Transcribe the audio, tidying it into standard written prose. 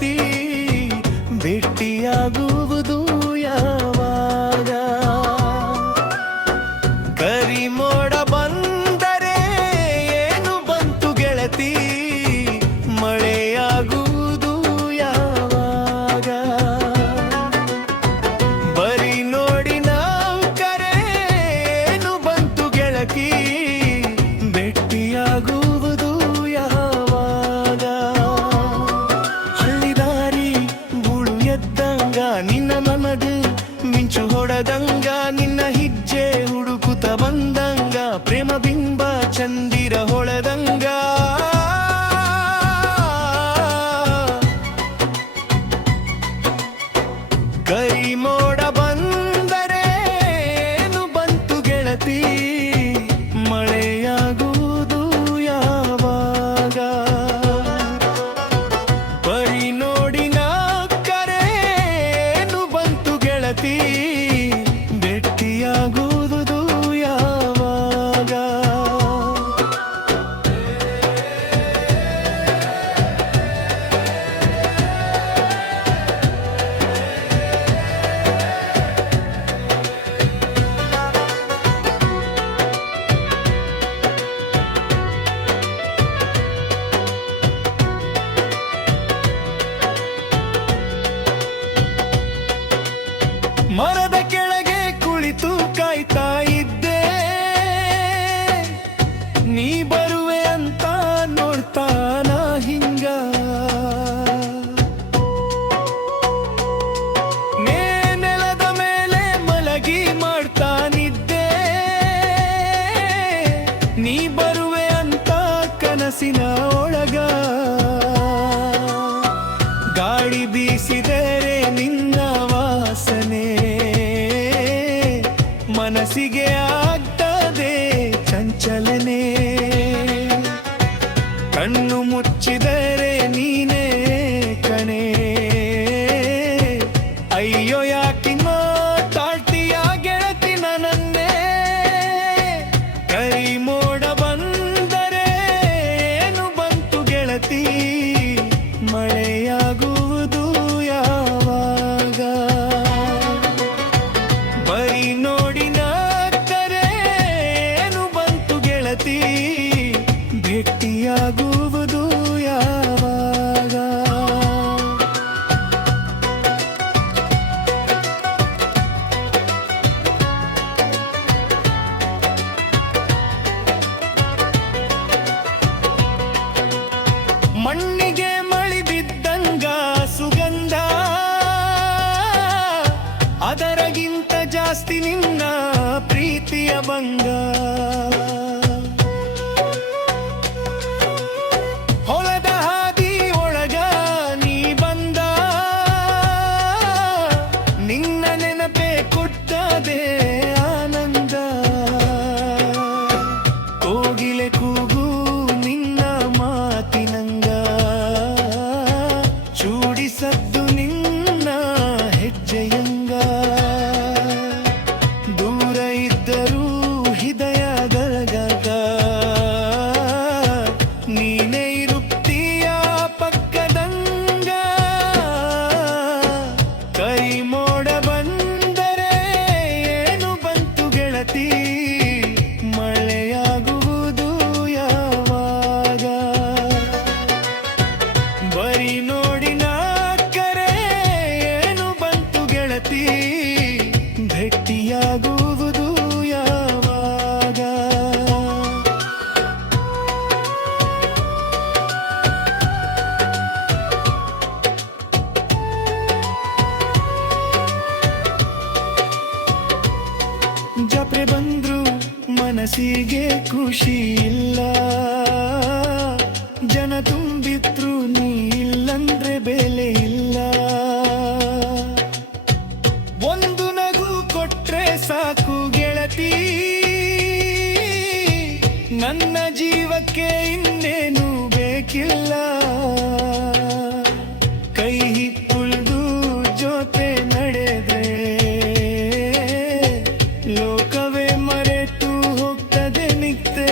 ಗೆಳತಿ ಭೇಟಿಯಾಗುವುದು ಯಾವಾಗ ಕರಿಮೋಡ ಬಂದರೆ ಏನು ಬಂತು ಗೆಳತಿ ಮಳೆಯಾಗುವುದು ಯಾವಾಗ ಬರಿ ನೋಡಿ ನೌಕರೆ ಏನು ಬಂತು ಗೆಳತಿ ಭೇಟಿಯಾಗುವುದು ಯಾವಾಗ ಹಳ್ಳಿದಾರಿ ಬುಳು ಎದ್ದಂಗ ನಿನ್ನ ನನಗೆ ಮಿಂಚು ಹೊಡೆದಂಗ ನಿನ್ನ ಹಿಜ್ಜೆ ಹುಡುಕುತ್ತ ಬಂದಂಗ ಪ್ರೇಮ ಬಿಂಬ ಚಂದಿರ ಹೊಳೆದಂಗ ಕರಿಮೋಡ ಬಂದರೆ ಏನು ಬಂತು ಗೆಳತಿ ಮಳೆಯಾಗುವುದು ಯಾವಾಗ ಬರಿ ನೋಡಿ ನಕ್ಕರೆ ಏನು ಬಂತು ಗೆಳತಿ ಭೇಟಿಯಾಗುವುದು ಯಾವಾಗ ಮರದ ಕೆಳಗೆ ಕುಳಿತು ಕಾಯ್ತಾ ಇದ್ದೆ ನೀ ಬರುವೆ ಅಂತ ನೋಡ್ತಾನ ಹಿಂಗ ನೆಲದ ಮೇಲೆ ಮಲಗಿ ಮಾಡ್ತಾನಿದ್ದೆ ನೀ ಬರುವೆ ಅಂತ ಕನಸಿನ ಒಳಗ ಗಾಳಿ ಬೀಸಿದರೆ ನಿನ್ನ ವಾಸನೆ ಮನಸ್ಸಿಗೆ ಆಗ್ತದೆ ಚಂಚಲನೆ ಕಣ್ಣು ಮುಚ್ಚಿದರೆ ನೀನೇ ಕಣೆ ಅಯ್ಯೋ ಯಾಕೆ ಮಾತಾಡ್ತೀಯ ಗೆಳತಿ ನನ್ನೇ ಕರಿಮೋಡ ಬಂದರೆ ಏನು ಬಂತು ಗೆಳತಿ ಮಳೆಯಾಗುವುದು ಯಾವಾಗ ಬರಿ ನೋಡಿ ನಕ್ಕರೆ ಏನು ಬಂತು ಗೆಳತಿ ಭೇಟಿಯಾಗುವುದು ಯಾವಾಗ ಮಣ್ಣಿಗೆ ಮಳಿ ಬಿದ್ದಂಗ ಸುಗಂಧ ಅದರಗಿಂತ ಜಾಸ್ತಿ ನಿನ್ನ ಪ್ರೀತಿಯ ಬಂಗ ಹೊಲದ ಹಾದಿ ಒಳಗ ನೀ ಬಂದ ನಿನ್ನ ನೆನಪೇ ಕೊಟ್ಟದೆ ಆನಂದ ಕೋಗಿಲೆ ಕೂಗು ನಿನ್ನ ಮಾತಿನಂಗ ಚೂಡಿಸದ್ದು ನಿನ್ನ ಹೆಜ್ಜೆಯಂಗ ದೂರ ಇದ್ದರೂ ಹೃದಯದೊಳಗ ನೀನೇ ಇರುತ್ತೀಯ ಪಕ್ಕದಂಗ ಕರಿಮೋಡ ಬಂದರೆ ಏನು ಬಂತು ಗೆಳತಿ ಮಳೆಯಾಗುವುದು ಯಾವಾಗ ಬರಿ ನೋಡಿ ನಕ್ಕರೆ ಏನು ಬಂತು ಗೆಳತಿ ಭೇಟಿಯಾಗುವುದು ಯಾವಾಗ ಜಪ್ರೆ ಬಂದ್ರು ಮನಸ್ಸಿಗೆ ಖುಷಿ ಇಲ್ಲ ಜನ ತುಂಬಿದ್ರು ನೀ ಇಲ್ಲಂದ್ರೆ ಬೆಲೆ ಇಲ್ಲ ಒಂದು ನಗು ಕೊಟ್ರೆ ಸಾಕು ಗೆಳತಿ ನನ್ನ ಜೀವಕ್ಕೆ ಇನ್ನೇನು ಬೇಕಿಲ್ಲ ಕೈ ತುಳಿದು ಜೊತೆ ನಡೆದ್ರೆ ಲೋಕವೇ ಮರೆತು ಹೋಗ್ತದೆ ನಿಕ್ತೆ